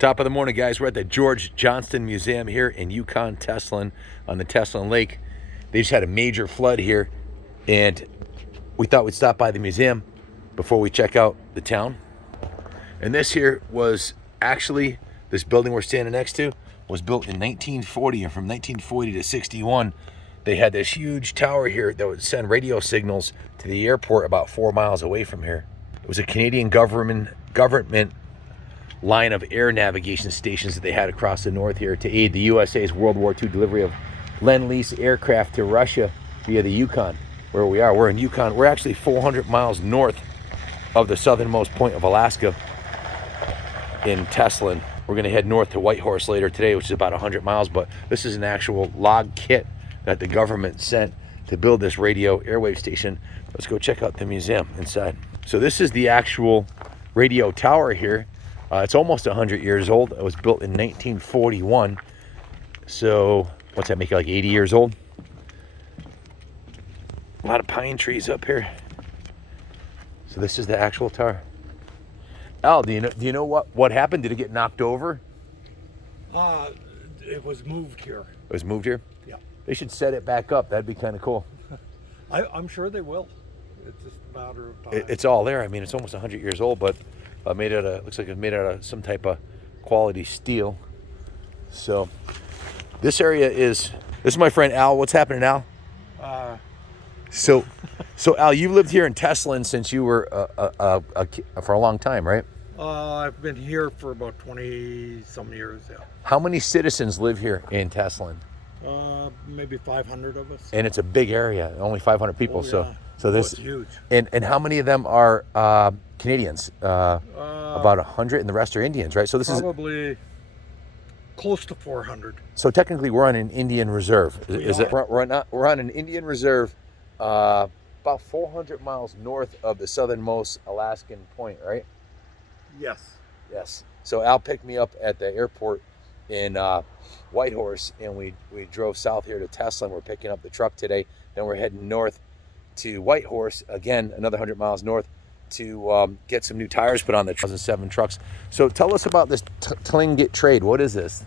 Top of the morning, guys. We're at the Johnston Museum here in Yukon, Teslin, on the Teslin Lake. They just had a major flood here, and we thought we'd stop by the museum before we check out the town. And this here was actually, this building we're standing next to was built in 1940, and from 1940 to 61, they had this huge tower here that would send radio signals to the airport about 4 miles away from here. It was a Canadian government line of air navigation stations that they had across the north here to aid the USA's World War II delivery of Lend-Lease aircraft to Russia via the Yukon, where we are. We're in Yukon. We're actually 400 miles north of the southernmost point of Alaska in Teslin. We're going to head north to Whitehorse later today, which is about 100 miles, but this is an actual log kit that the government sent to build this radio airwave station. Let's go check out the museum inside. So this is the actual radio tower here. It's almost 100 years old. It was built in 1941. So what's that make it, like 80 years old? A lot of pine trees up here. So this is the actual tower. Al, do you know what happened? Did it get knocked over? It was moved here. It was moved here? Yeah. They should set it back up. That'd be kind of cool. I'm sure they will. It's just a matter of time. It's all there. I mean, it's almost 100 years old, but made out of, looks like it's made out of some type of quality steel. So this area is, this is my friend Al. What's happening, Al? So Al, you've lived here in Teslin since you were for a long time, right? I've been here for about 20-some years, yeah. How many citizens live here in Teslin? Maybe 500 of us. And it's a big area, only 500 people. Oh, yeah. So this it's huge. And how many of them are Canadians? About 100, and the rest are Indians, right? So this probably close to 400. So technically, we're on an Indian reserve. Is it? We're on an Indian reserve, about 400 miles north of the southernmost Alaskan point, right? Yes. Yes. So Al picked me up at the airport in Whitehorse, and we drove south here to Teslin. We're picking up the truck today. Then we're heading north to Whitehorse, again, another 100 miles north, to get some new tires put on the 2007 trucks. So tell us about this Tlingit trade. What is this?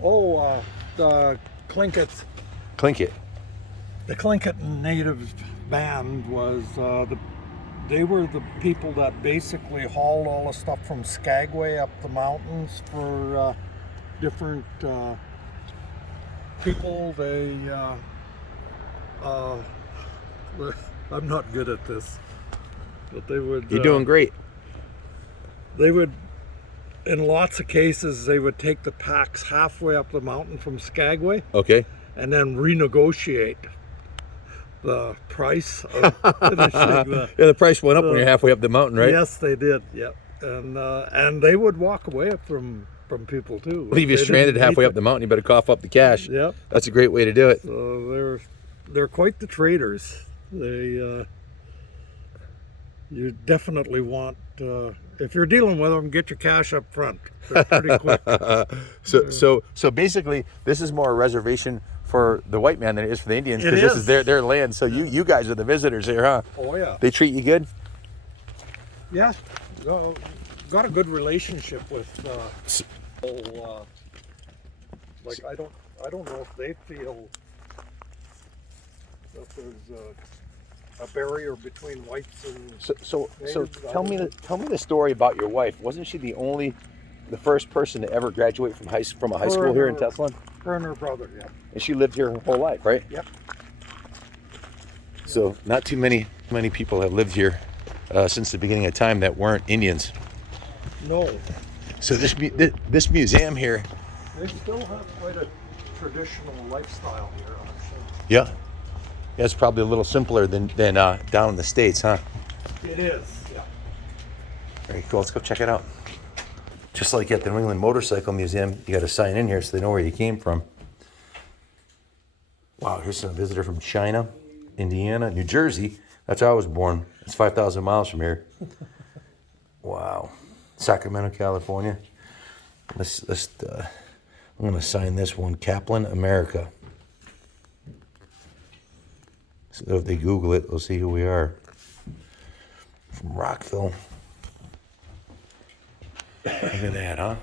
Oh, the Tlingit. Tlingit. The Tlingit native band was they were the people that basically hauled all the stuff from Skagway up the mountains for different people. They I'm not good at this, but they would. You're doing great. They would, in lots of cases, they would take the packs halfway up the mountain from Skagway. Okay. And then renegotiate the price of finishing the. Yeah, the price went up when you're halfway up the mountain, right? Yes, they did. Yep. And they would walk away from people too. Leave you stranded halfway up the mountain. You better cough up the cash. Yep. That's a great way to do it. So they're quite the traders. They you definitely want, if you're dealing with them, get your cash up front. They're pretty quick. So basically, this is more a reservation for the white man than it is for the Indians, because this is their land. So you guys are the visitors here, huh? Oh yeah. They treat you good? Yeah. Got a good relationship with like I don't know if they feel that there's a barrier between whites and so tell me the story about your wife. Wasn't she the first person to ever graduate from a high school here in Teslin? Her and her brother, yeah. And she lived here her whole life, right? Yep. So not too many people have lived here since the beginning of time that weren't Indians. No. So this museum here. They still have quite a traditional lifestyle here, actually. Yeah. Yeah, it's probably a little simpler than down in the States, huh? It is, yeah. Very cool. Let's go check it out. Just like at the New England Motorcycle Museum, you got to sign in here so they know where you came from. Wow, here's some visitor from China, Indiana, New Jersey. That's where I was born. It's 5,000 miles from here. Wow. Sacramento, California. I'm going to sign this one. Kaplan, America. So if they Google it, they'll see who we are. From Rockville. Look at that, huh?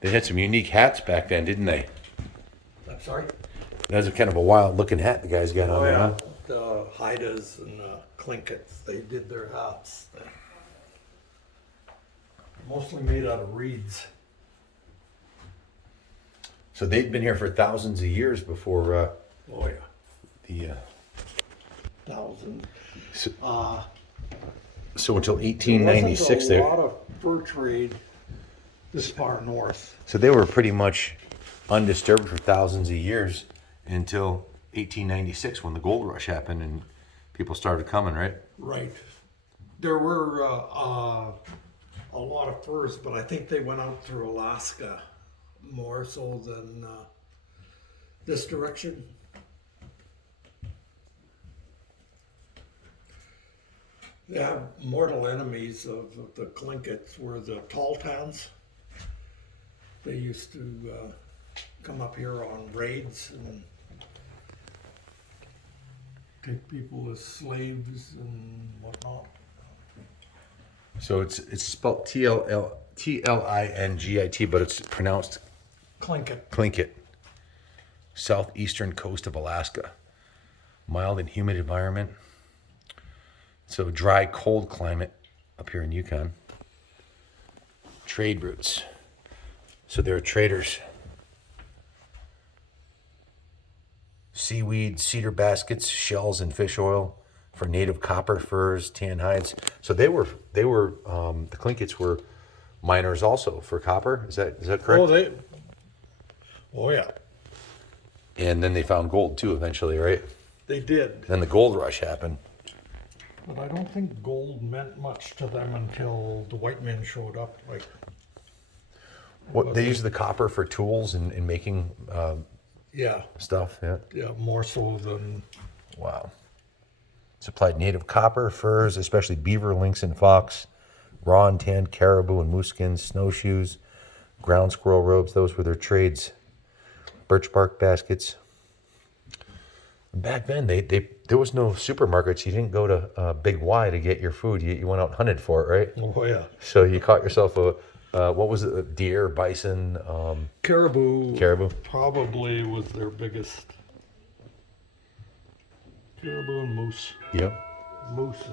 They had some unique hats back then, didn't they? I'm sorry? That was kind of a wild looking hat the guys got on there, huh? The Haidas and Tlinkits, they did their hats. Mostly made out of reeds. So they'd been here for thousands of years before Oh yeah, the. thousands. So, Uh, so until there 1896, wasn't a lot of fur trade this far north. so they were pretty much undisturbed for thousands of years until 1896 when the gold rush happened and people started coming, right? Right. There were a lot of furs, but I think they went out through Alaska more so than this direction. Yeah, mortal enemies of the Tlinkits were the tall towns. They used to come up here on raids and take people as slaves and whatnot. So it's spelled Tlingit, but it's pronounced Tlingit. Tlingit. Southeastern coast of Alaska. Mild and humid environment. So dry, cold climate up here in Yukon. Trade routes. So they're traders. Seaweed, cedar baskets, shells, and fish oil for native copper, furs, tan hides. So the Tlinkits were miners also for copper. Is that correct? Oh yeah, And then they found gold too eventually, right? they did. Then the gold rush happened. But I don't think gold meant much to them until the white men showed up. Like, What they used the copper for tools and making yeah, stuff. Yeah. yeah, more so than Wow. Supplied native copper, furs, especially beaver, lynx, and fox, raw and tanned caribou and moose skins, snowshoes, ground squirrel robes. Those were their trades. Birch bark baskets. Back then, there was no supermarkets. You didn't go to Big Y to get your food. You went out and hunted for it, right? oh yeah, So you caught yourself a what was it? A deer, bison, caribou. caribou. Probably was their biggest. Caribou and moose. Yep. Moose is.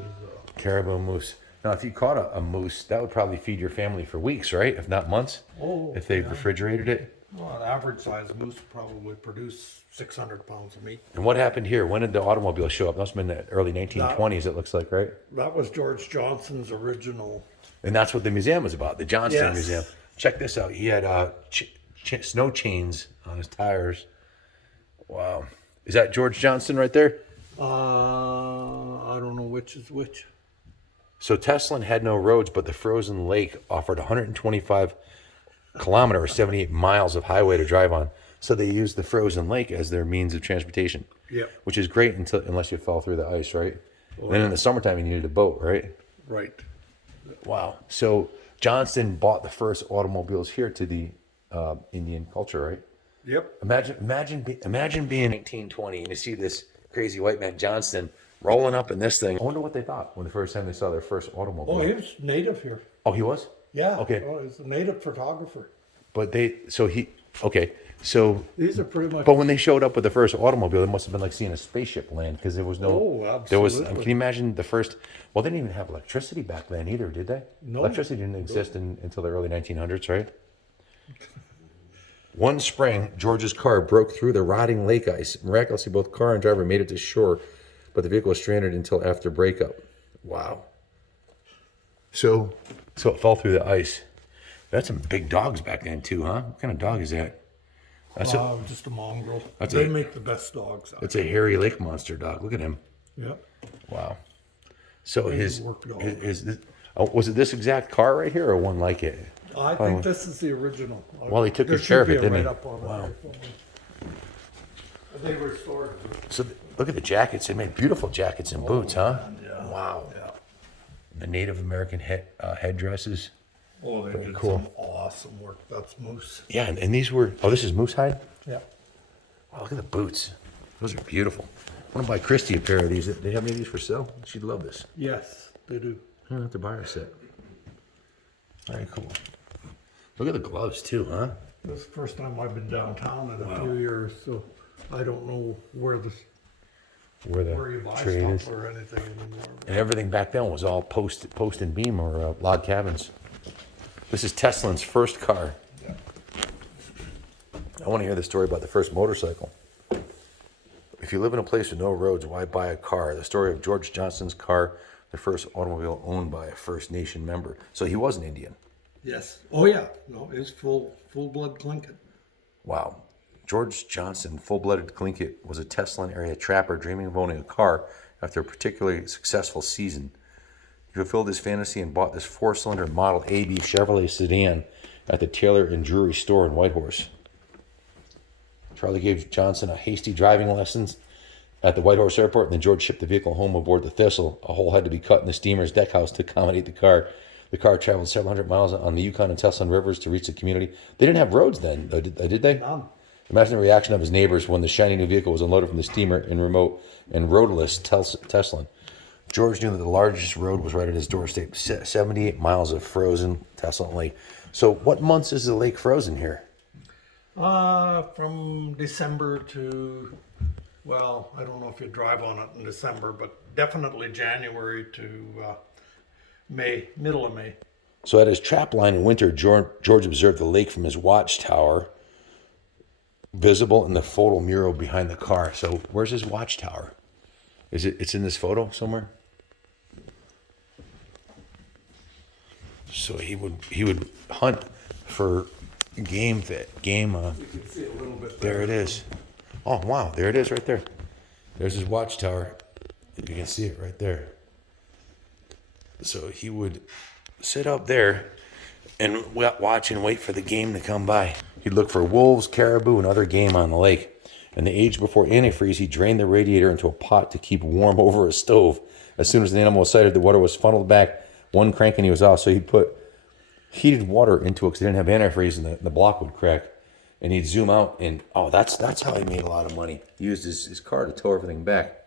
Caribou and moose. Now, if you caught a moose, that would probably feed your family for weeks, right? If not months. Oh, If they yeah. refrigerated it. Well, an average size moose probably produce 600 pounds of meat. And what happened here? When did the automobile show up? That must have been the early 1920s, it looks like, right? That was George Johnston's original. And that's what the museum was about, the Johnston Yes. Museum. Check this out. He had snow chains on his tires. Wow. Is that George Johnston right there? I don't know which is which. So Teslin had no roads, but the frozen lake offered 125 kilometers, or 78 miles of highway to drive on. So they used the frozen lake as their means of transportation. Yep. Which is great unless you fall through the ice, right? And then in the summertime, you needed a boat, right? Right. Wow. So Johnston bought the first automobiles here to the Indian culture, right? Yep. Imagine being 1920 and you see this crazy white man Johnston rolling up in this thing. I wonder what they thought when the first time they saw their first automobile. Oh, he was native here. Oh, he was? Yeah. Okay. Oh, he's a native photographer. But so These are pretty much. but when they showed up with the first automobile, it must have been like seeing a spaceship land because there was no. Oh, There was. absolutely. Can you imagine the first? Well, they didn't even have electricity back then either, did they? No. Electricity didn't exist until the early 1900s, right? One spring, George's car broke through the rotting lake ice. Miraculously, both car and driver made it to shore, but the vehicle was stranded until after breakup. Wow. So it fell through the ice. That's some big dogs back then too, huh? What kind of dog is that? That's Just a mongrel. That's They a- make the best dogs. It's a hairy lake monster dog. Look at him. Yep. Wow. So He's a work dog. was it this exact car right here or one like it? I think this is the original. Well, he took There good care of should it, be a didn't he? write-up on it Wow. there somewhere. They restored it. So look at the jackets. They made beautiful jackets and boots, huh? Yeah. Wow. Yeah. The Native American headdresses. Oh, they did cool. some awesome work. That's moose. Yeah, and these were. Oh, this is moose hide. Yeah. Wow, look at the boots. Those are beautiful. I want to buy Christy a pair of these. They have any of these for sale? She'd love this. Yes, they do. I don't have to buy her a set. Very cool. Look at the gloves too, huh? This is the first time I've been downtown in a few years, so I don't know where you buy trade stuff is. or anything anymore. And everything back then was all post and beam or log cabins. This is Teslin's first car. Yeah. I want to hear the story about the first motorcycle. If you live in a place with no roads, why buy a car? The story of George Johnston's car, the first automobile owned by a First Nation member. So he was an Indian. Yes. Oh yeah. No, it's full-blood Tlingit. Wow. George Johnston, full-blooded Tlingit, was a Teslin area trapper dreaming of owning a car after a particularly successful season. He fulfilled his fantasy and bought this 4-cylinder Model AB Chevrolet sedan at the Taylor and Drury store in Whitehorse. Charlie gave Johnston a hasty driving lessons at the Whitehorse Airport, and then George shipped the vehicle home aboard the Thistle. A hole had to be cut in the steamer's deckhouse to accommodate the car. The car traveled several hundred miles on the Yukon and Teslin rivers to reach the community. They didn't have roads then, did they? None. Imagine the reaction of his neighbors when the shiny new vehicle was unloaded from the steamer in remote and roadless Teslin. George knew that the largest road was right at his doorstep, 78 miles of frozen Teslin Lake. So what months is the lake frozen here? From December to, well, I don't know if you drive on it in December, but definitely January to May, middle of May. So at his trap line in winter, George observed the lake from his watchtower, visible in the photo mural behind the car. So where's his watchtower? It's in this photo somewhere? So he would hunt for game. You can see a little bit There it is. Oh wow, there it is right there. There's his watchtower. You can see it right there. So he would sit up there and watch and wait for the game to come by. He'd look for wolves, caribou, and other game on the lake. In the age before antifreeze, he drained the radiator into a pot to keep warm over a stove. As soon as the animal was sighted, the water was funneled back one crank and he was off. So he'd put heated water into it because he didn't have antifreeze and the block would crack. And he'd zoom out and, that's how he made a lot of money. He used his car to tow everything back.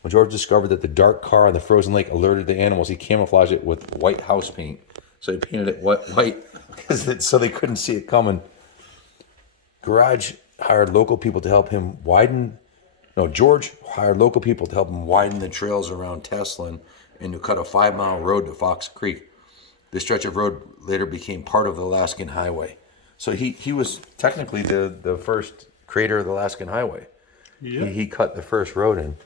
When George discovered that the dark car on the frozen lake alerted the animals, he camouflaged it with white house paint. So he painted it white so they couldn't see it coming. George hired local people to help him widen the trails around Teslin and to cut a 5-mile road to Fox Creek. This stretch of road later became part of the Alaskan Highway. So he was technically the first creator of the Alaskan Highway. Yeah. He cut the first road in.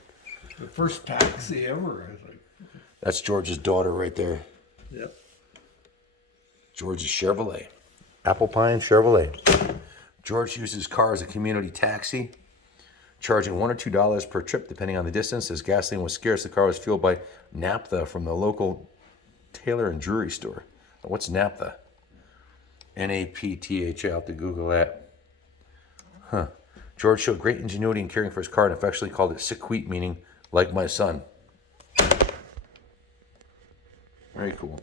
The first taxi ever, I think. That's George's daughter right there. Yep. George's Chevrolet. Apple Pine Chevrolet. George used his car as a community taxi, charging $1 or $2 per trip depending on the distance. As gasoline was scarce, the car was fueled by naphtha from the local Taylor and Drury store. What's naphtha? Naphtha. I'll have to Google that. Huh. George showed great ingenuity in caring for his car and affectionately called it Sequit, meaning like my son. Very cool.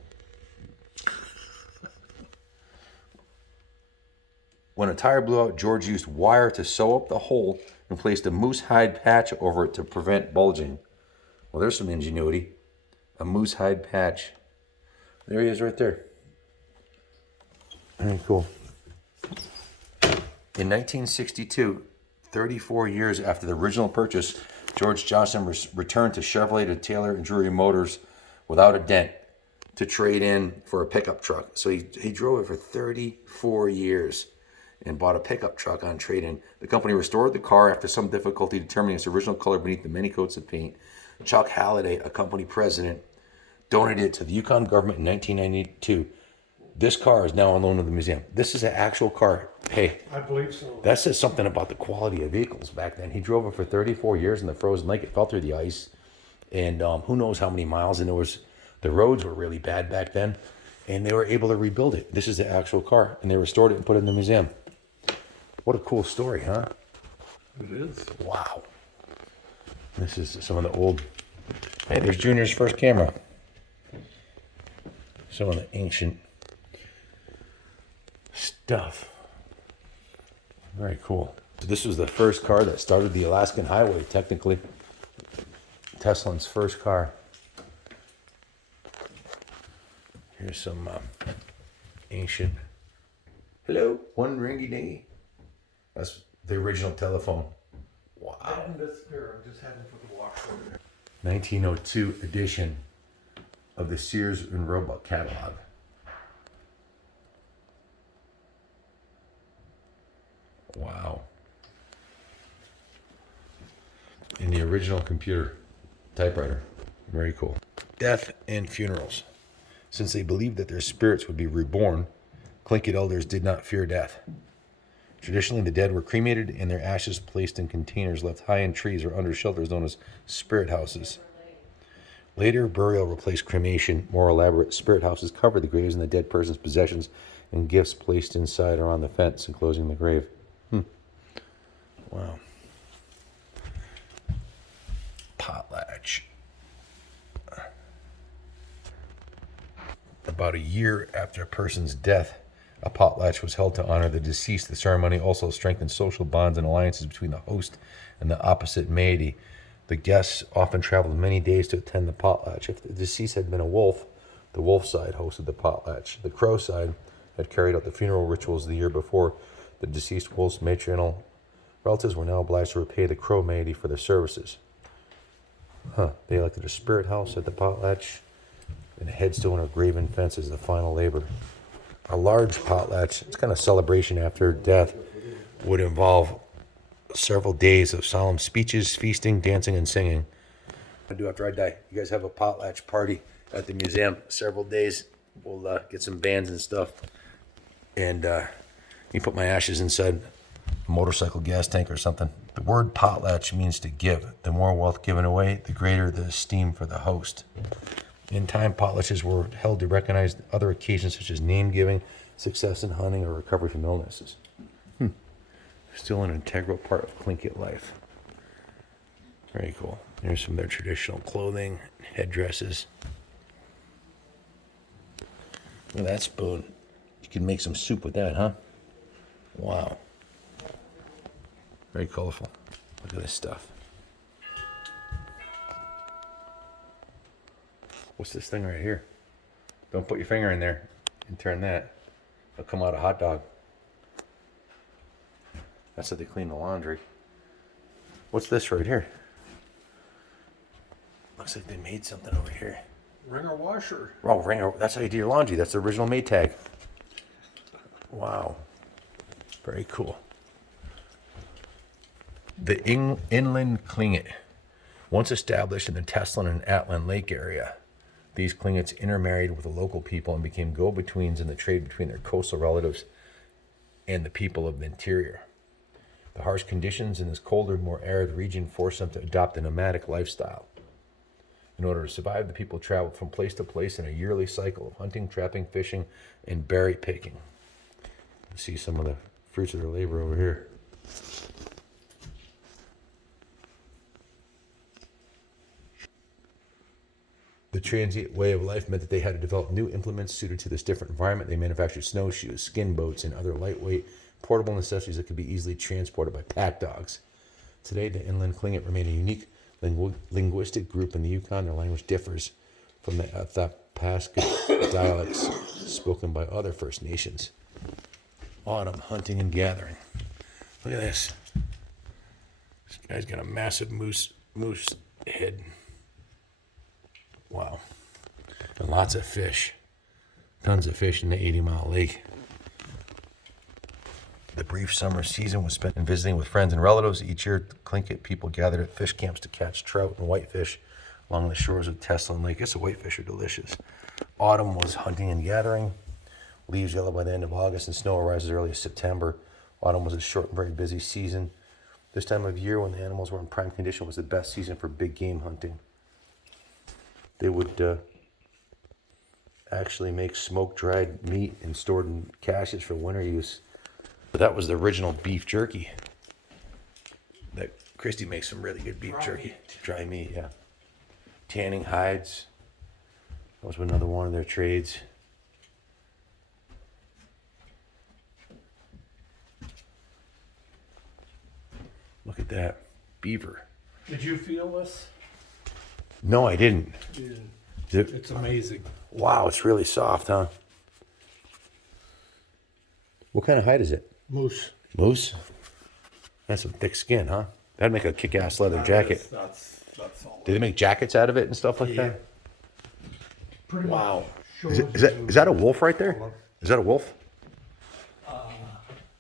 When a tire blew out, George used wire to sew up the hole and placed a moose hide patch over it to prevent bulging. Well, there's some ingenuity. A moose hide patch. There he is right there. Very cool. In 1962, 34 years after the original purchase, George Johnston returned to Chevrolet to Taylor and Drury Motors without a dent to trade in for a pickup truck. So he drove it for 34 years and bought a pickup truck on trade-in. The company restored the car after some difficulty determining its original color beneath the many coats of paint. Chuck Halliday, a company president, donated it to the Yukon government in 1992. This car is now on loan to the museum. This is an actual car. Hey, I believe so. that says something about the quality of vehicles back then. He drove it for 34 years in the frozen lake. It fell through the ice, and who knows how many miles. And the roads were really bad back then, and they were able to rebuild it. This is the actual car, and they restored it and put it in the museum. What a cool story, huh? It is. Wow. This is some of the old. Hey, there's Junior's first camera. Some of the ancient stuff. Very cool. So this was the first car that started the Alaskan Highway, technically. Teslin's first car. Here's some ancient. Hello, one ringy dingy. That's the original telephone. Wow. I'm just heading for the wash over there. 1902 edition of the Sears and Roebuck catalog. Wow. In the original computer typewriter. Very cool. Death and funerals. Since they believed that their spirits would be reborn, Tlingit elders did not fear death. Traditionally, the dead were cremated and their ashes placed in containers left high in trees or under shelters known as spirit houses. Later, burial replaced cremation. More elaborate spirit houses covered the graves and the dead person's possessions and gifts placed inside or on the fence enclosing the grave. Wow. Potlatch. About a year after a person's death, a potlatch was held to honor the deceased. The ceremony also strengthened social bonds and alliances between the host and the opposite deity. The guests often traveled many days to attend the potlatch. If the deceased had been a wolf, the wolf side hosted the potlatch. The crow side had carried out the funeral rituals the year before. The deceased wolf's maternal relatives were now obliged to repay the crow deity for their services. They elected a spirit house at the potlatch and a headstone or graven fence as the final labor. A large potlatch, it's kind of celebration after death, would involve several days of solemn speeches, feasting, dancing, and singing. I do after I die. You guys have a potlatch party at the museum. Several days. We'll get some bands and stuff, and you put my ashes inside a motorcycle gas tank or something. The word potlatch means to give. The more wealth given away, the greater the esteem for the host. In time, potlatches were held to recognize other occasions such as name giving, success in hunting, or recovery from illnesses. Still an integral part of Tlingit life. Very cool. Here's some of their traditional clothing, headdresses. Look at that spoon. You can make some soup with that, huh? Wow. Very colorful. Look at this stuff. What's this thing right here? Don't put your finger in there and turn that. It'll come out a hot dog. That's how they clean the laundry. What's this right here? Looks like they made something over here. Wringer washer. Oh, wringer. That's how you do your laundry. That's the original Maytag. Wow. Very cool. The inland Tlingit. Once established in the Teslin and Atlin Lake area, these Tlingits intermarried with the local people and became go-betweens in the trade between their coastal relatives and the people of the interior. The harsh conditions in this colder, more arid region forced them to adopt a nomadic lifestyle. In order to survive, the people traveled from place to place in a yearly cycle of hunting, trapping, fishing, and berry picking. You see some of the fruits of their labor over here. The transient way of life meant that they had to develop new implements suited to this different environment. They manufactured snowshoes, skin boats, and other lightweight, portable necessities that could be easily transported by pack dogs. Today, the inland Tlingit remain a unique linguistic group in the Yukon. Their language differs from the Athapaska dialects spoken by other First Nations. Autumn, hunting and gathering. Look at this. This guy's got a massive moose head. Wow. And lots of fish. Tons of fish in the 80-mile lake. The brief summer season was spent in visiting with friends and relatives. Each year, Tlingit people gathered at fish camps to catch trout and whitefish along the shores of Teslin Lake. Guess the whitefish are delicious. Autumn was hunting and gathering. Leaves yellow by the end of August and snow arrives as early as September. Autumn was a short and very busy season. This time of year, when the animals were in prime condition, was the best season for big game hunting. They would actually make smoke-dried meat and stored in caches for winter use. But that was the original beef jerky. That Christy makes some really good beef jerky. Dry meat, yeah. Tanning hides. That was another one of their trades. that. Beaver. Did you feel this? No, I didn't. It's amazing. Wow, it's really soft, huh? What kind of hide is it? Moose. Moose? That's some thick skin, huh? That'd make a kick-ass leather jacket. That's all. Do they make jackets out of it and stuff like that? Pretty Wow. much Is that a wolf right there? Is that a wolf?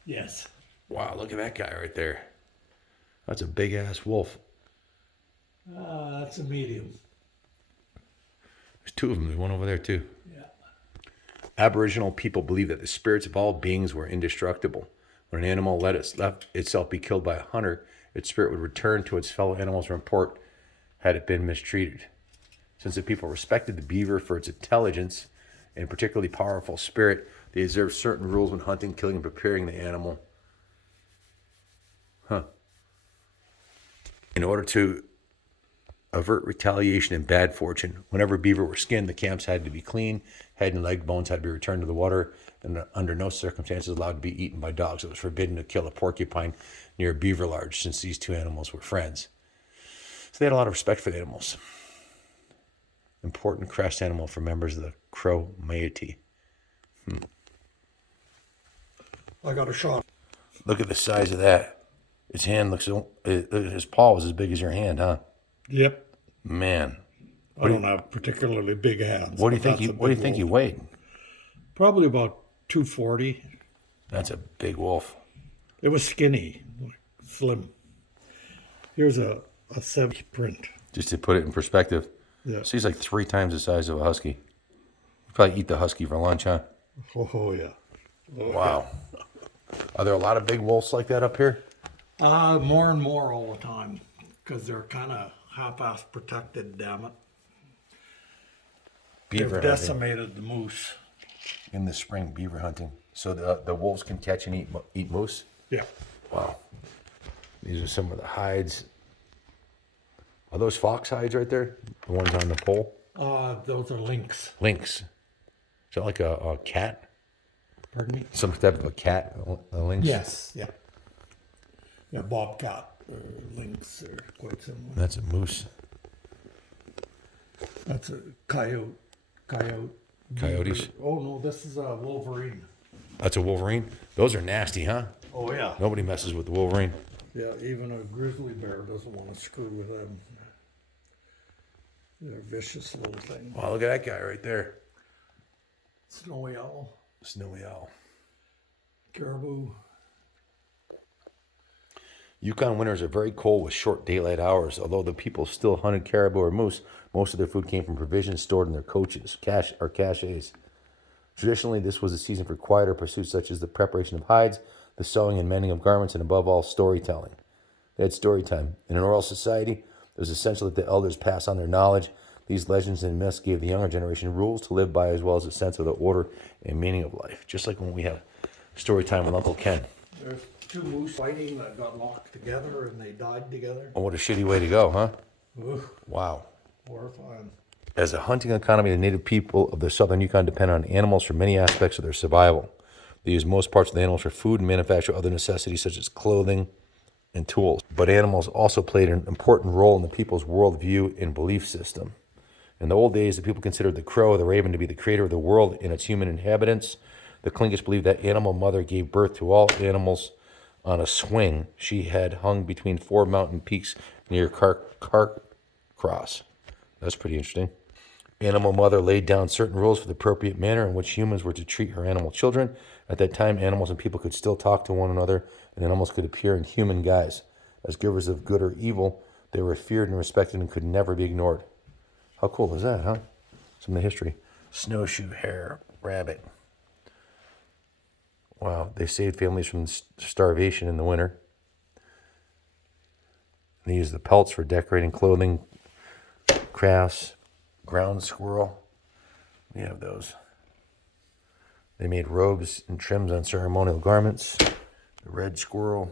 Yes. Wow, look at that guy right there. That's a big-ass wolf. That's a medium. There's two of them. There's one over there, too. Yeah. Aboriginal people believe that the spirits of all beings were indestructible. When an animal let itself be killed by a hunter, its spirit would return to its fellow animals and report had it been mistreated. Since the people respected the beaver for its intelligence and particularly powerful spirit, they observed certain rules when hunting, killing, and preparing the animal. In order to avert retaliation and bad fortune, whenever beaver were skinned, the camps had to be clean, head and leg bones had to be returned to the water, and under no circumstances allowed to be eaten by dogs. It was forbidden to kill a porcupine near a beaver lodge, since these two animals were friends. So they had a lot of respect for the animals. Important crest animal for members of the Crow moiety. I got a shot. Look at the size of that. His hand looks, his paw was as big as your hand, huh? Yep. Man. I don't have particularly big hands. What do you think he weighed? Probably about 240. That's a big wolf. It was skinny, slim. Here's a 70 print. Just to put it in perspective. Yeah. So he's like 3 times the size of a husky. You probably eat the husky for lunch, huh? Oh yeah. Wow. Are there a lot of big wolves like that up here? More and more all the time, because they're kind of half-ass protected, damn it. Beaver They've hunting. decimated the moose. In the spring, beaver hunting. So the wolves can catch and eat moose? Yeah. Wow. These are some of the hides. Are those fox hides right there? The ones on the pole? Those are lynx. Lynx. Is that like a cat? Pardon me? Some type of a cat, a lynx? Yes. Yeah. Yeah, bobcat or lynx are quite similar. That's a moose. That's a coyote. Coyotes? Beaver. Oh no, this is a wolverine. That's a wolverine? Those are nasty, huh? Oh yeah. Nobody messes with the wolverine. Yeah, even a grizzly bear doesn't want to screw with them. They're vicious little things. Wow, look at that guy right there. Snowy owl, Snowy owl. caribou. Yukon winters are very cold with short daylight hours. Although the people still hunted caribou or moose, most of their food came from provisions stored in their coaches, caches. Traditionally, this was a season for quieter pursuits such as the preparation of hides, the sewing and mending of garments, and above all, storytelling. They had story time. In an oral society, it was essential that the elders pass on their knowledge. These legends and myths gave the younger generation rules to live by as well as a sense of the order and meaning of life. Just like when we have story time with Uncle Ken. There's 2 moose fighting that got locked together and they died together. Oh, what a shitty way to go, huh? Ugh, Wow. horrifying. As a hunting economy, the native people of the southern Yukon depend on animals for many aspects of their survival. They use most parts of the animals for food and manufacture other necessities such as clothing and tools. But animals also played an important role in the people's worldview and belief system. In the old days, the people considered the crow or the raven to be the creator of the world and its human inhabitants. The Tlingits believed that animal mother gave birth to all animals on a swing she had hung between 4 mountain peaks near Carcross. That's pretty interesting. Animal mother laid down certain rules for the appropriate manner in which humans were to treat her animal children. At that time, animals and people could still talk to one another, and animals could appear in human guise. As givers of good or evil, they were feared and respected and could never be ignored. How cool is that, huh? Some of the history. Snowshoe hare, rabbit. Wow, they saved families from starvation in the winter. They used the pelts for decorating clothing, crafts, ground squirrel. We have those. They made robes and trims on ceremonial garments. The red squirrel.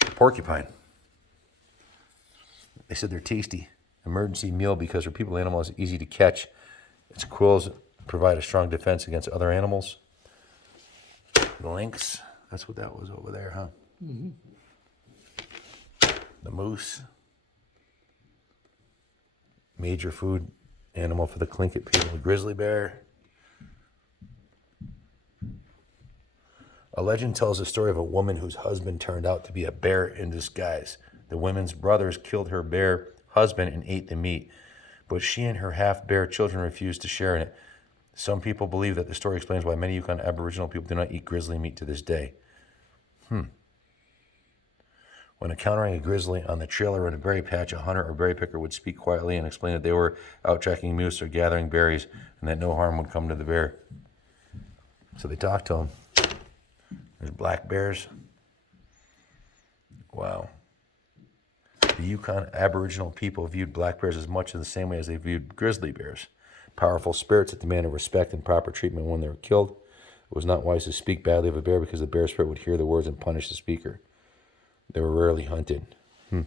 Porcupine. They said they're tasty. Emergency meal because for people, animal is easy to catch. Its quills provide a strong defense against other animals. The lynx. That's what that was over there, huh? Mm-hmm. The moose. Major food animal for the Tlingit people. The grizzly bear. A legend tells the story of a woman whose husband turned out to be a bear in disguise. The woman's brothers killed her bear husband and ate the meat, but she and her half-bear children refused to share in it. Some people believe that the story explains why many Yukon Aboriginal people do not eat grizzly meat to this day. When encountering a grizzly on the trail or in a berry patch, a hunter or berry picker would speak quietly and explain that they were out tracking moose or gathering berries and that no harm would come to the bear. So they talked to him. There's black bears. Wow. The Yukon Aboriginal people viewed black bears as much in the same way as they viewed grizzly bears. Powerful spirits that demanded respect and proper treatment when they were killed. It was not wise to speak badly of a bear because the bear spirit would hear the words and punish the speaker. They were rarely hunted. Better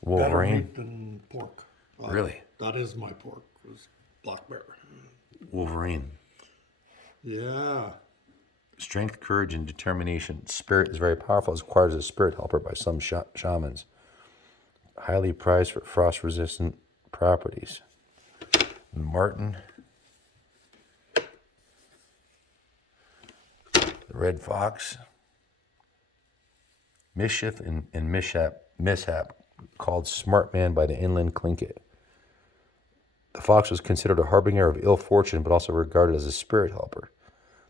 Wolverine? meat than pork. Really? That is my pork, was black bear. Wolverine. Yeah. Strength, courage, and determination. Spirit is very powerful. It's acquired as a spirit helper by some shamans. Highly prized for frost-resistant properties. Martin. The red fox. Mischief and mishap called smart man by the inland Tlingit. The fox was considered a harbinger of ill fortune, but also regarded as a spirit helper.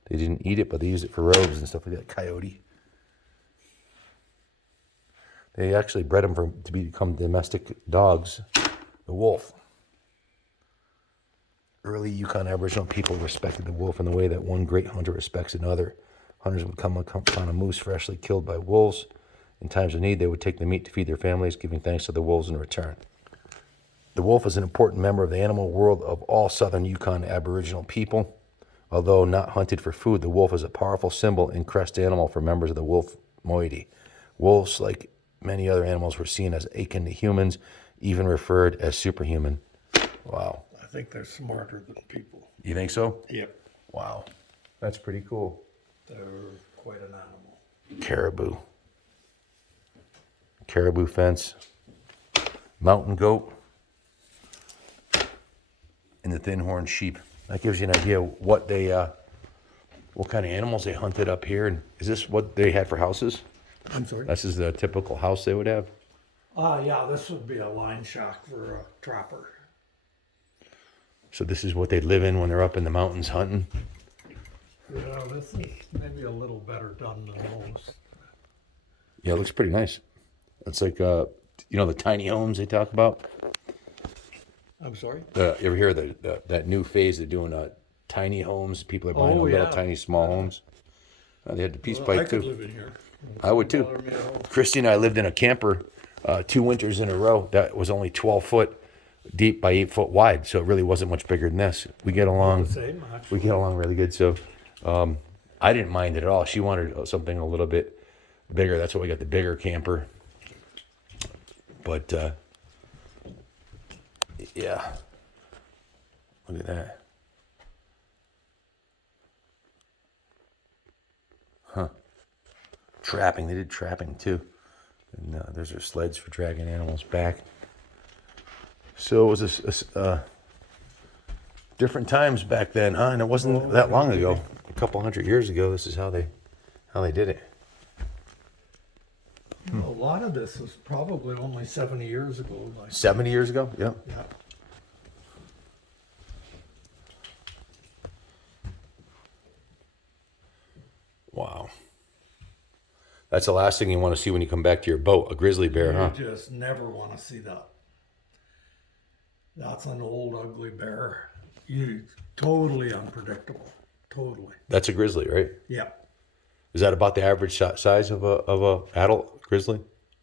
They didn't eat it, but they used it for robes and stuff like that. Coyote. They actually bred them to become domestic dogs. The wolf. Early Yukon Aboriginal people respected the wolf in the way that one great hunter respects another. Hunters would come upon a moose freshly killed by wolves. In times of need, they would take the meat to feed their families, giving thanks to the wolves in return. The wolf is an important member of the animal world of all southern Yukon Aboriginal people. Although not hunted for food, the wolf is a powerful symbol and crest animal for members of the wolf moiety. Wolves, like many other animals, were seen as akin to humans, even referred as superhuman. Wow. I think they're smarter than people. You think so? Yep. Wow. That's pretty cool. They're quite an animal. Caribou. Caribou fence. Mountain goat. And the thin-horned sheep. That gives you an idea what they, what kind of animals they hunted up here. And is this what they had for houses? I'm sorry? This is the typical house they would have? Yeah, this would be a line shack for a trapper. So this is what they live in when they're up in the mountains hunting? Yeah, this is maybe a little better done than most. Yeah, it looks pretty nice. It's like, you know, the tiny homes they talk about? I'm sorry? You ever hear of that new phase they're doing tiny homes? People are buying little tiny small homes. They had the peace pipe I too. could live in here. I would too. Christy and I lived in a camper 2 winters in a row that was only 12 foot deep by 8 foot wide, so it really wasn't much bigger than this. We get along. The same, actually. We get along really good. So I didn't mind it at all. She wanted something a little bit bigger. That's why we got the bigger camper. But yeah, look at that. Huh. Trapping. They did trapping too. And there's their sleds for dragging animals back. So it was different times back then, huh? And it wasn't that long ago. A couple hundred years ago, this is how they did it. A lot of this is probably only 70 years ago. 70 years ago? Yeah. Yeah. Wow. That's the last thing you want to see when you come back to your boat, a grizzly bear, huh? You just never want to see that. That's an old ugly bear. Totally unpredictable. Totally. That's a grizzly, right? Yeah. Is that about the average size of a adult grizzly?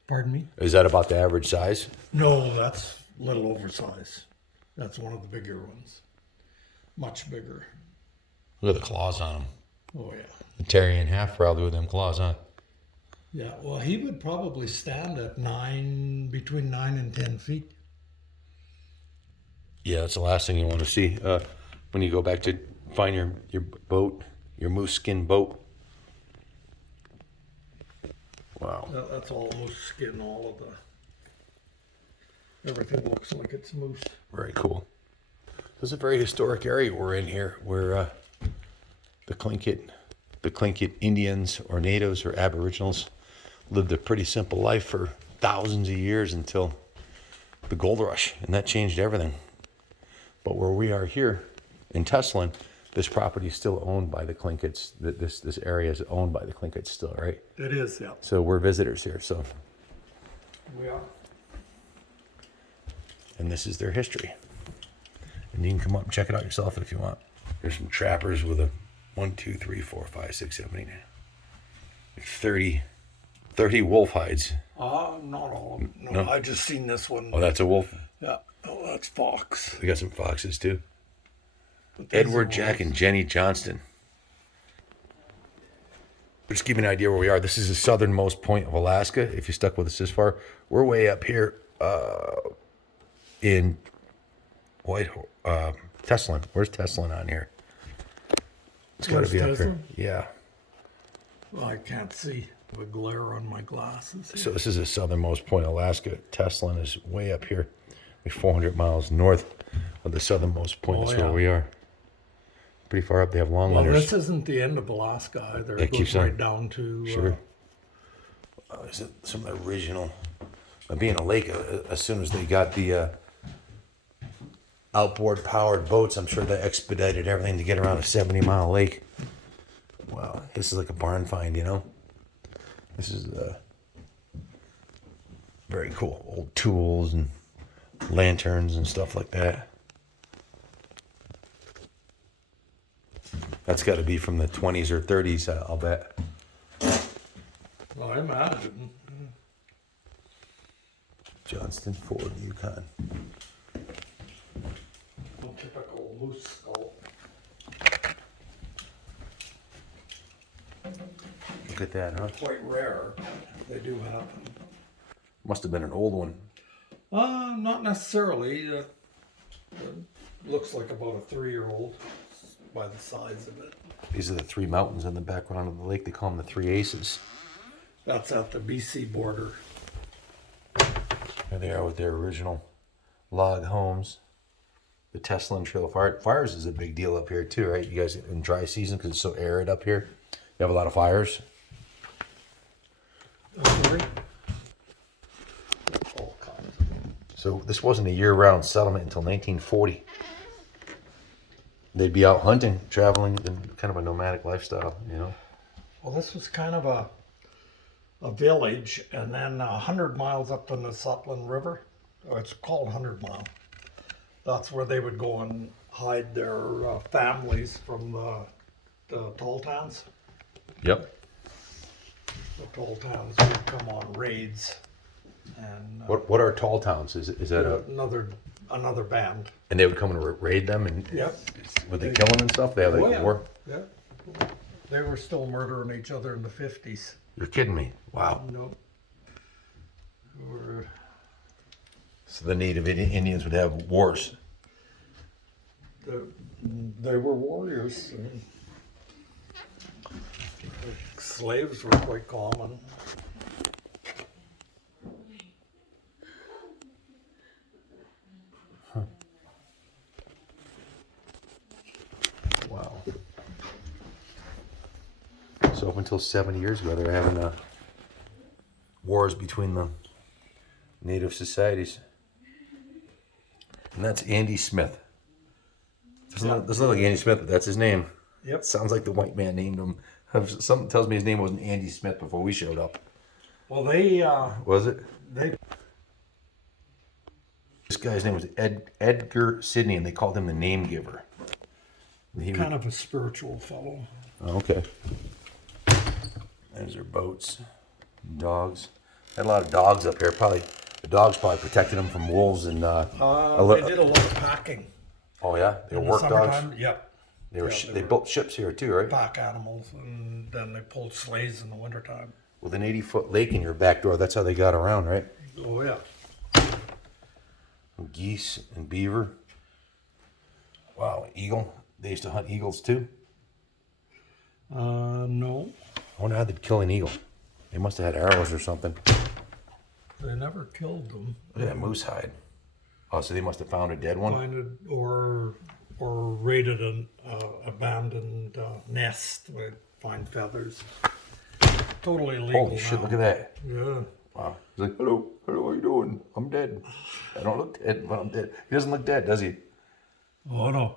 Pardon me? Is that about the average size? No, that's a little oversized. That's one of the bigger ones. Much bigger. Look at the claws on them. Oh, yeah. Tear you in half probably with them claws, huh? Yeah, well, he would probably stand at between 9 and 10 feet. Yeah, that's the last thing you want to see when you go back to find your boat, your moose skin boat. Wow. That's all moose skin, all of the Everything looks like it's moose. Very cool. This is a very historic area we're in here, where the Tlingit Indians or natives or aboriginals lived a pretty simple life for thousands of years until the gold rush, and that changed everything. But where we are here in Teslin, this property is still owned by the Tlingits. This area is owned by the Tlingits still, right? It is, yeah. So we're visitors here. So, We are. and this is their history. And you can come up and check it out yourself if you want. There's some trappers with a 1, 2, 3, 4, 5, 6, 7, 8, 9, like 30 wolf hides. Not all of them. No, I just seen this one. Oh, that's a wolf. Yeah. Oh, that's fox. We got some foxes too. But these Edward, are Jack, wolves. and Jenny Johnston. Just give you an idea where we are. This is the southernmost point of Alaska. If you stuck with us this far, we're way up here in Teslin. Where's Teslin on here? It's got to Where's be up here. Teslin? Yeah. Well, I can't see the glare on my glasses. So this is the southernmost point of Alaska. Teslin is way up here, like 400 miles north of the southernmost point. Oh, That's yeah. where we are. Pretty far up. They have long Well, winters. this isn't the end of Alaska either. Yeah, It keeps goes right on. down to. Sure. Is it some of the original? Being a lake, as soon as they got the outboard powered boats, I'm sure they expedited everything to get around a 70-mile lake. Wow, this is like a barn find, you know? This is very cool. Old tools and lanterns and stuff like that. That's got to be from the 20s or 30s, I'll bet. Well, I imagine. Johnston, Ford, Yukon. Typical moose skull. Look at that, huh? Quite rare. They do have them. Must have been an old one. Not necessarily. It looks like about a 3-year-old by the size of it. These are the three mountains in the background of the lake. They call them the Three Aces. That's at the BC border. There they are with their original log homes. The Teslin Trail of Fire. Fires is a big deal up here too, right? You guys in dry season because it's so arid up here. You have a lot of fires. All kinds. So this wasn't a year-round settlement until 1940. They'd be out hunting, traveling, in kind of a nomadic lifestyle, you know. Well, this was kind of a village, and then 100 miles up the Teslin River, or it's called 100 Mile. That's where they would go and hide their families from the tall towns. Yep. The tall towns would come on raids, and What are tall towns? Is that a? another band. And they would come and raid them, and Yep. would they kill them and stuff? They have like Oh, yeah. a war. Yeah. They were still murdering each other in the 50s. You're kidding me! Wow. Nope. Were So the native Indians would have wars. They were warriors. And slaves were quite common. Wow. So up until 70 years ago, they were having wars between the native societies. And that's Andy Smith. Doesn't look like Andy Smith, but that's his name. Yep. Sounds like the white man named him. Something tells me his name wasn't Andy Smith before we showed up. Well, they Was it? they This guy's name was Edgar Sidney, and they called him the name giver. He was- kind of a spiritual fellow. Oh, okay. There's their boats, dogs. Had a lot of dogs up here. Probably the dogs probably protected them from wolves and. They did a lot of packing. Oh yeah, they were In the work dogs. summertime. Yep. They were. Yeah, They built ships here too, right? Pack animals, and then they pulled sleighs in the wintertime. With an 80-foot lake in your back door, that's how they got around, right? Oh yeah. Geese and beaver. Wow, eagle. They used to hunt eagles too. No, I wonder how they'd kill an eagle. They must have had arrows or something. they never killed them. Look at that moose hide. Oh, so they must have found a dead one? Find it or raided an abandoned nest with fine feathers. Totally illegal. Holy shit, now. look at that. Yeah. Wow. He's like, hello, how are you doing? I'm dead. I don't look dead, but I'm dead. He doesn't look dead, does he? Oh no.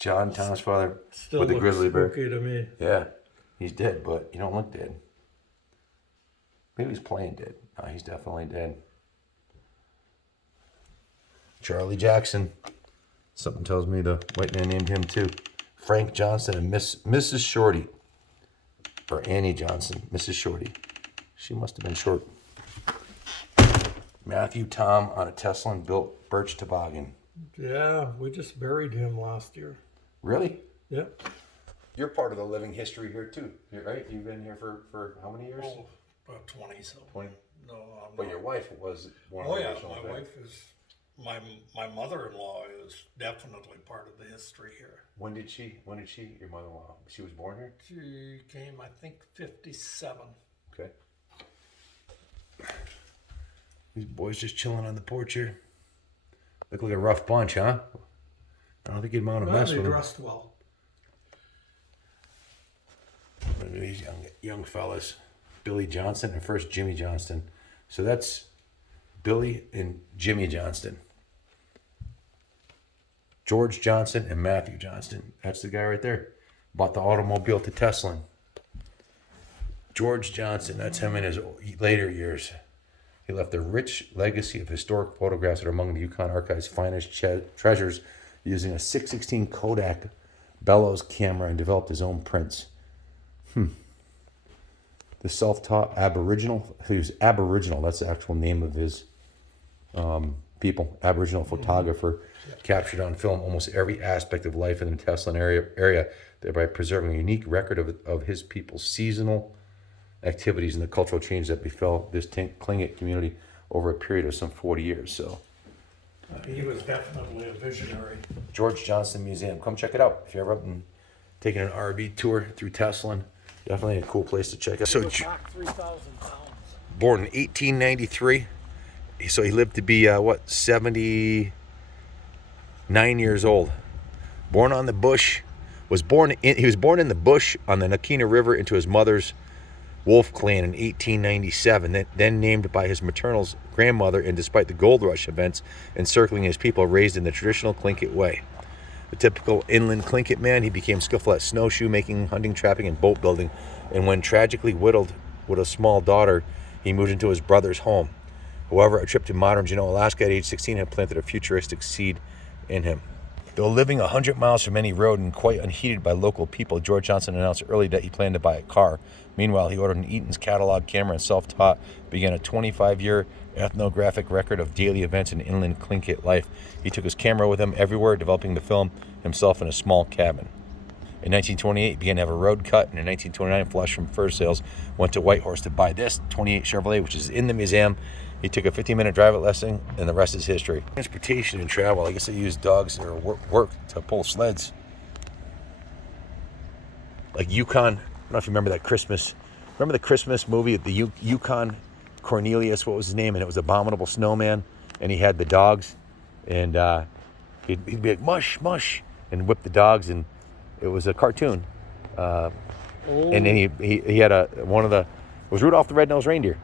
John Thomas' father Still with the looks grizzly bear. spooky to me. Yeah, he's dead, but you don't look dead. Maybe he's playing dead. No, he's definitely dead. Charlie Jackson. Something tells me the white man named him too. Frank Johnston and Mrs. Shorty. Or Annie Johnson, Mrs. Shorty. She must have been short. Matthew Tom on a Teslin built birch toboggan. Yeah, we just buried him last year. Really? Yep. You're part of the living history here too, right? You've been here for how many years? Oh, about 20 so. 20. No, I'm But not. your wife was one of Oh the yeah, original. my wife is my mother-in-law is definitely part of the history here. When did she? Your mother-in-law? She was born here. She came, I think, 57. Okay. These boys just chilling on the porch here. Look like a rough bunch, huh? I don't think you'd want to Well, mess they with them. dressed well. Look at these young fellas. Billy Johnston and first Jimmy Johnston. So that's Billy and Jimmy Johnston. George Johnston and Matthew Johnston. That's the guy right there. Bought the automobile to Teslin. George Johnston, that's him in his later years. He left a rich legacy of historic photographs that are among the Yukon Archive's finest treasures, using a 616 Kodak bellows camera and developed his own prints. The self-taught Aboriginal, he was Aboriginal, that's the actual name of his people, Aboriginal photographer, captured on film almost every aspect of life in the Teslin area, thereby preserving a unique record of his people's seasonal activities and the cultural change that befell this Tlingit community over a period of some 40 years. So, He was definitely a visionary. George Johnston Museum, come check it out. If you're ever up and taking an RV tour through Teslin, definitely a cool place to check out. So, Back 3,000 pounds. born in 1893, so he lived to be 79 years old. Born on the bush, he was born in the bush on the Nakina River into his mother's Wolf clan in 1897, then named by his maternal grandmother, and despite the gold rush events encircling his people, raised in the traditional Tlingit way. The typical inland Tlingit man, he became skillful at snowshoe making, hunting, trapping, and boat building, and when tragically widowed with a small daughter, he moved into his brother's home. However, a trip to modern Juneau, Alaska at age 16 had planted a futuristic seed in him. Though living 100 miles from any road and quite unheeded by local people, George Johnston announced early that he planned to buy a car. Meanwhile, he ordered an Eaton's catalog camera and self-taught began a 25-year ethnographic record of daily events in inland Tlingit life. He took his camera with him everywhere, developing the film himself in a small cabin. In 1928, he began to have a road cut, and in 1929, flush from fur sales, went to Whitehorse to buy this 28 Chevrolet, which is in the museum. He took a 15-minute drive lesson, and the rest is history. Transportation and travel. I guess they use dogs or work to pull sleds. Like Yukon. I don't know if you remember that Christmas. Remember the Christmas movie, the Yukon Cornelius, what was his name? And it was Abominable Snowman, and he had the dogs, and he'd be like, mush, mush, and whip the dogs, and it was a cartoon. And then he had it was Rudolph the Red-Nosed Reindeer.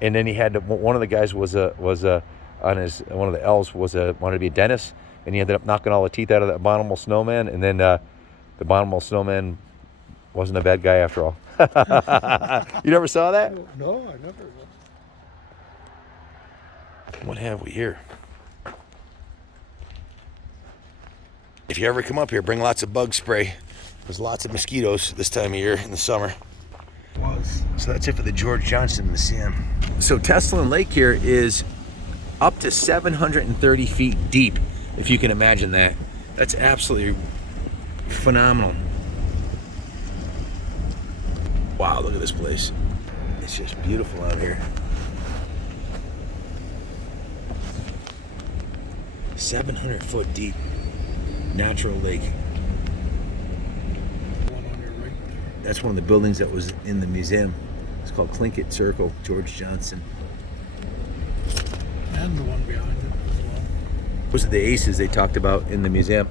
And then he had one of the guys on one of the elves wanted to be a dentist, and he ended up knocking all the teeth out of the Abominable Snowman, and then the Abominable Snowman wasn't a bad guy after all. You never saw that? No, I never. What have we here? If you ever come up here, bring lots of bug spray. There's lots of mosquitoes this time of year in the summer. So that's it for the George Johnston Museum. So Teslin Lake here is up to 730 feet deep, if you can imagine that. That's absolutely phenomenal. Wow, look at this place. It's just beautiful out here. 700 foot deep natural lake. That's one of the buildings that was in the museum. It's called Tlingit Circle, George Johnston. And the one behind it as well. Those are the aces they talked about in the museum.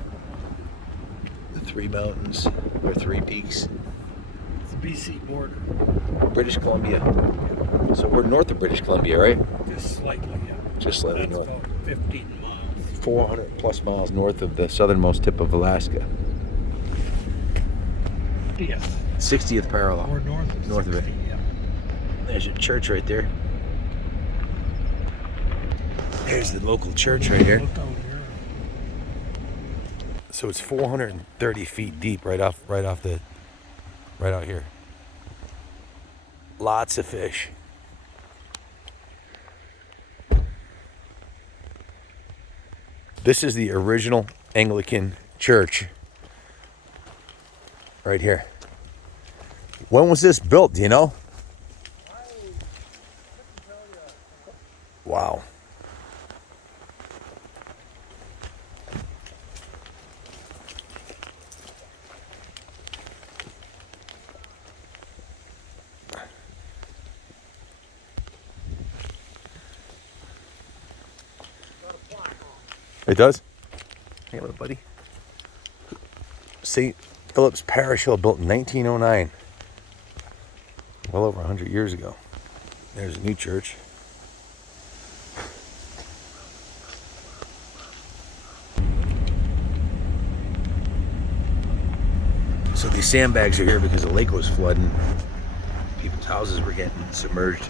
The 3 mountains, or 3 peaks. It's the BC border. British Columbia. So we're north of British Columbia, right? Just slightly, yeah. Just slightly That's north. about 15 miles. 400 plus miles north of the southernmost tip of Alaska. Yes. 60th parallel. Or north of 60, yeah. There's your church right there. There's the local church right here. Look down here. So it's 430 feet deep right out here. Lots of fish. This is the original Anglican church right here. When was this built, do you know? Wow. It does? Hey, little buddy. St. Philip's Parish Hill, built in 1909. Well over 100 years ago. There's a new church. So these sandbags are here because the lake was flooding. People's houses were getting submerged.